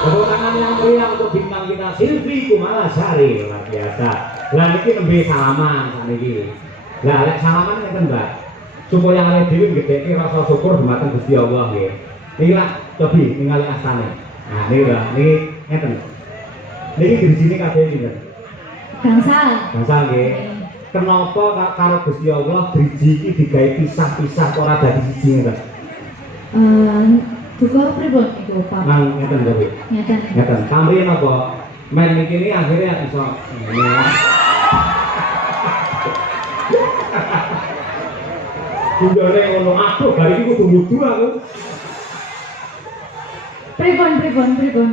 Tepuk tangan yang meriah untuk bintang kita Silvi Kumalasari, luar biasa. Lah niki nembe salaman sakniki. Lah lek salaman ngeten, Mbak. Supaya awake dhewe gedheke rasa syukur dumateng Gusti Allah nggih. Niki lak cobi ningali astane. Nah niki lho, niki ngeten. Niki dirijine kabeh pinten? Gangsal. Gangsal nggih. Kenapa karo Gusti Allah driji iki digawe pisah-pisah ora dadi siji ngeten? Duka pripun iku, Pak? Nang ngeten to, Bu. Ngeten. Ngeten. Pamrih napa men iki ini akhirnya iso ngene. Kunjone ngono aku bari iki kudu wudu aku. Pripun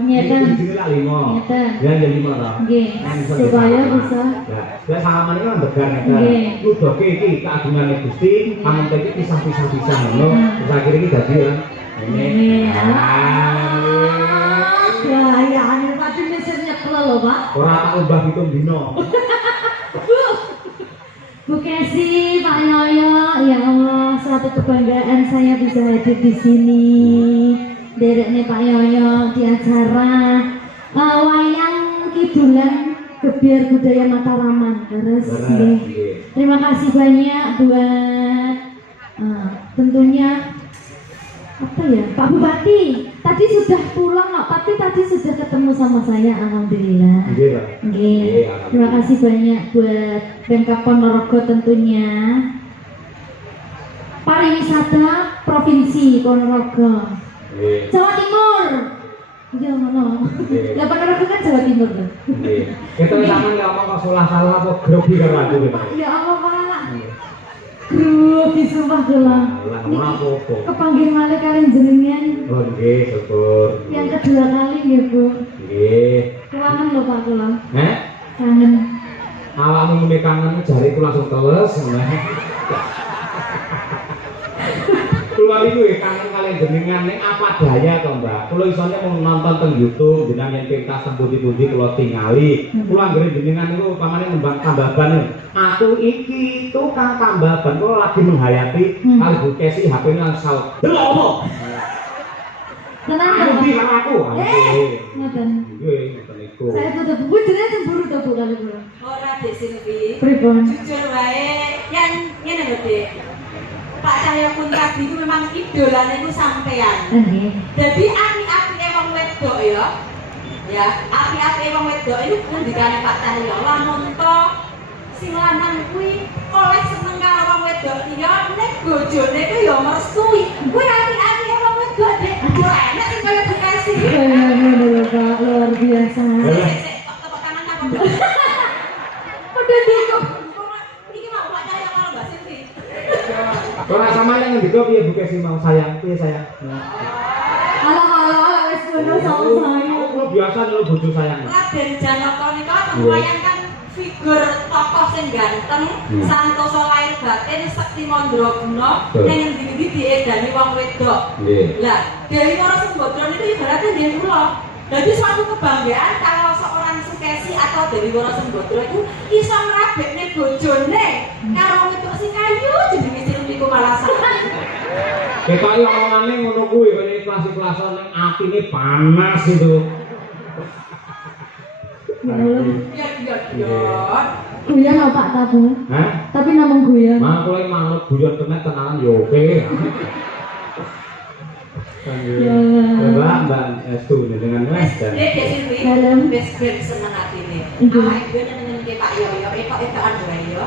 ngeten. Iki lak 5. Ngeten. Ya ya 5 to. Nggih. Supaya bisa. Lah salaman iki kan begar ngeten. Nggih. Nuduhke iki keagungane Gusti, pamunten iki pisah-pisah ngono. Terus akhire iki dadi ya. Ini. Ya ane pati mesin nyekel lho, Pak. Ora tak ubah hitung dino. Bu Kesi, Pak Yoyo, ya Allah, suatu kebanggaan saya bisa hadir di sini. Dereknya Pak Yoyo di acara wayang kidulan Gebiar Budaya Mataraman. Terus, terima kasih banyak buat tentunya apa ya, Pak Bupati. Tadi sudah pulang kok, tapi tadi sudah ketemu sama saya, alhamdulillah. Nggih. Terima kasih banyak buat Pemkab Ponorogo tentunya. Pariwisata Provinsi Ponorogo. Jawa Timur. Iya ngono. Lah Ponorogo kan Jawa Timur kan. Nggih. Kita sampean ngomong kok salah-salah apa grogi karo aku gitu. Ya Allah, Pak. Grogi sumpah kula. Lah ngono apa? Kepanggih malih kalian jenengan. Oh nggih, syukur. Yang kedua kali ya, Bu. Nggih. Kangen lho Pak kula. Kangen. Awakmu muni kangen jariku langsung teles ngene. Kula niku kangen kalian jenengan ning apa daya to, Mbak. Kula isone mau nonton teng YouTube jenengan yen pentas teng pundi-pundi kula tingali. Kula anggere jenengan niku pamane nembang tambaban. Aku iki tukang tambaban, kula lagi menghayati kali Bu Kesi HP-ne langsung. Delok opo? Tenang aku di aku. Ngoten. Nggih, ngoten niku. Saya tutup Bu jenengan cemburu to Bu kali kula. Ora Dek Silvi. Pripun? Jujur wae, yang ngene lho Dek. Pak Cahyo pun tadi itu memang idolane itu sampean. Nggih. Jadi api-api wong wedok ya. Ya, api-api wong wedok itu ngendikane Pak Cahyo, lamun to sing lanang kuwi oleh seneng karo wong wedok liya, nek bojone ku ya mersui. Kuwi api-api wong wedok Dek. Ora enak sing kaya Bekasi. Pak, luar biasa. Tepuk tangan apa? Udah dikok. Iki mau Pak Cahyo karo Mbak Silvi. Ora sama yang ngendika piye Bu Kesi mau sayang, piye sayang? Halo, wis ngono sama saya. Aku biasa nyeluk bojo sayang. Raden Janaka nika mewayankan figur tokoh sing ganteng, santosa lair batin, sekti mandraguna, ning ndi-ndi diedani wong wedok. Lah, Dewi Warasembadra niku ibaratnya nggih kula. Jadi suatu kebanggaan kalau seorang Sukesi atau Dewi Warasembadra itu iso ngrabekne bojone karo wedok sing ayu jenenge Silvi Kumalasari. Ketok omongane ngono kuwi kaya kelas-kelasan ning atine panas itu. Iya. Guyon lho Pak Tabu. Hah? Tapi namung guyon. Mah kowe manut guyon tenan tenanan yo oke. Mbak Estu dengan Mas dan Silvi wis ben seneng atine. Awake dhewe nyenengke Pak Yoyo, etok-etokan wae yo.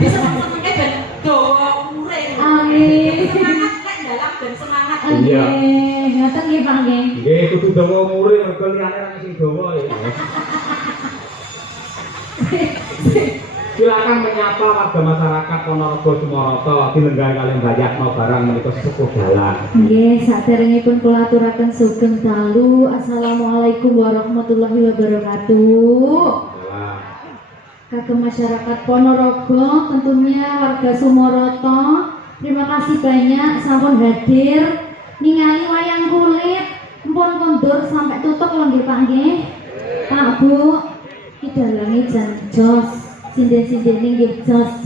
Diseneng-senengke ben dawa umure. Amin. Semangat lek dalam ben semangat. Iya. Ngoten nggih Pak nggih. Nggih kudu dawa umure mergo liyane ra sing dawa ya. Silakan menyapa warga masyarakat Ponorogo Sumoroto dilenggahi kalian Bayatno barang menika sesepuh dalan. Nggih, saderengipun kula aturaken sugeng dalu. Assalamualaikum warahmatullahi wabarakatuh. Kagem masyarakat Ponorogo, tentunya warga Sumoroto, terima kasih banyak sampun hadir ningali wayang kulit. Mpun kondur sampai tutup lho nggih Pak nggih. Pak Bu, ki dalange jan jos. Sinden-sinden nggih jos.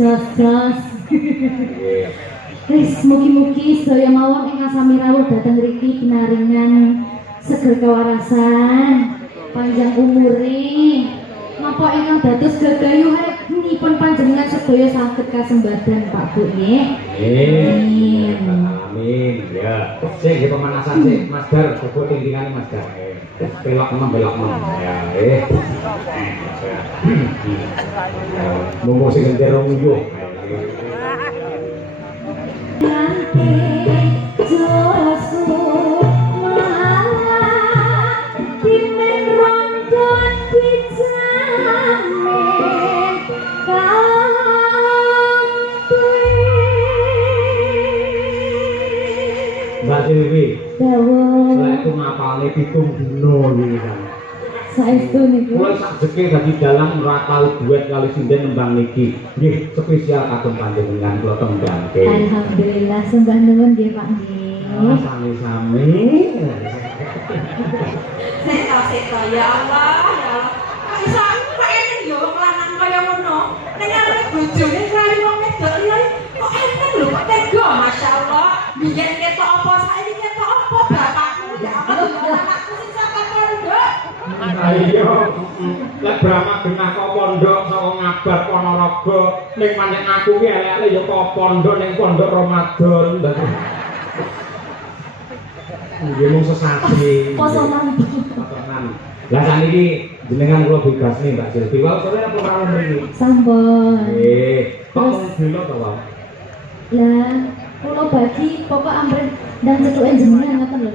Wis mugi-mugi sedaya mawon ingkang sami rawuh dhateng mriki pinaringan seger kewarasan, panjang umure. Napa ingkang dados gegayuhanipun panjenengan sedaya saged kasembadan Pak Bu nggih. Amin. Amin. Ya. Sik pemanasan sik Mas Dar, coba tingkingane Mas Dar. Belok men. Ya, monggo sing entero nguyuh. Mbak Dewi, saya itu ngapalnya pitung dino ini kan. Saestu niku. Mulai sak jeke dadi dalang ora tau duet kali sinden nembang niki. Nggih, spesial kagem panjenengan kula tembange. Alhamdulillah sembah nuwun nggih Pak nggih. Sami-sami. Seta ya Allah, ya Allah. Kok iso kayane yo wong lanang kaya ngono. Ning arep bojone kali wong wedok liya kok enteng lho, kok tega masyaallah. Biyen ketok apa saiki ketok apa bapakku ya Allah, anakku sing saka pondok. Ayo, lek Brahma genah kok pondok saka Ngabar Ponorogo, ning pancen aku ki elek-elek ya kok pondok ning pondok Ramadan. Nggih mung sesasi. Posonan. Posonan. Lah saniki jenengan kula bebas nih Mbak Silvi. Wau sore apa ora mriki? Sampun. Nggih. Kok mung dino to, Wau? Lah, kula bagi pokok amrih dan cetuke jenengan ngoten lho.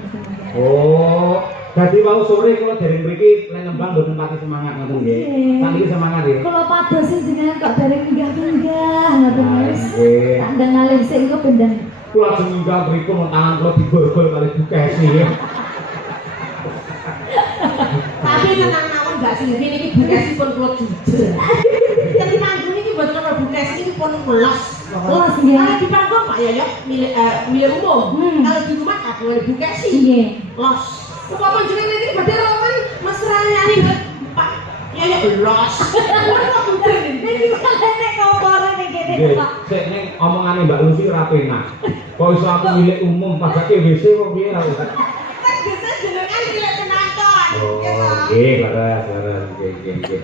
Oh, dadi wau sore kula dereng mriki lek nembang mboten pati semangat ngoten nggih. Saniki semangat ya. Kula padosi jenengan kok dereng minggah-minggah ngoten wis. Nggih. Tak ndang ngalih sik engko bendang. Kula langsung ninggal mripun tangan kula diborgol kali Bukesi ya. Tapi tenang mawon Mbak Silvi niki Bukesi pun kula jujur. Dadi manggung iki mboten karo Bukesi iki pun melos. Los nggih. Kalau di panggung Pak Yoyo milik umum. Kalau di rumah aku oleh Bukesi. Nggih. Los. Upama jenenge iki badhe roman mesra nyani Pak Yoyo los. Ora bener Niki kalene kompore ning kene Nggih, Pak. sik ning omongane Mbak Lucy ora penak. Kok iso aku milik umum padake WC kok piye ra. kan bisa jenengan milik penonton. Oh, nggih, leres, nggih.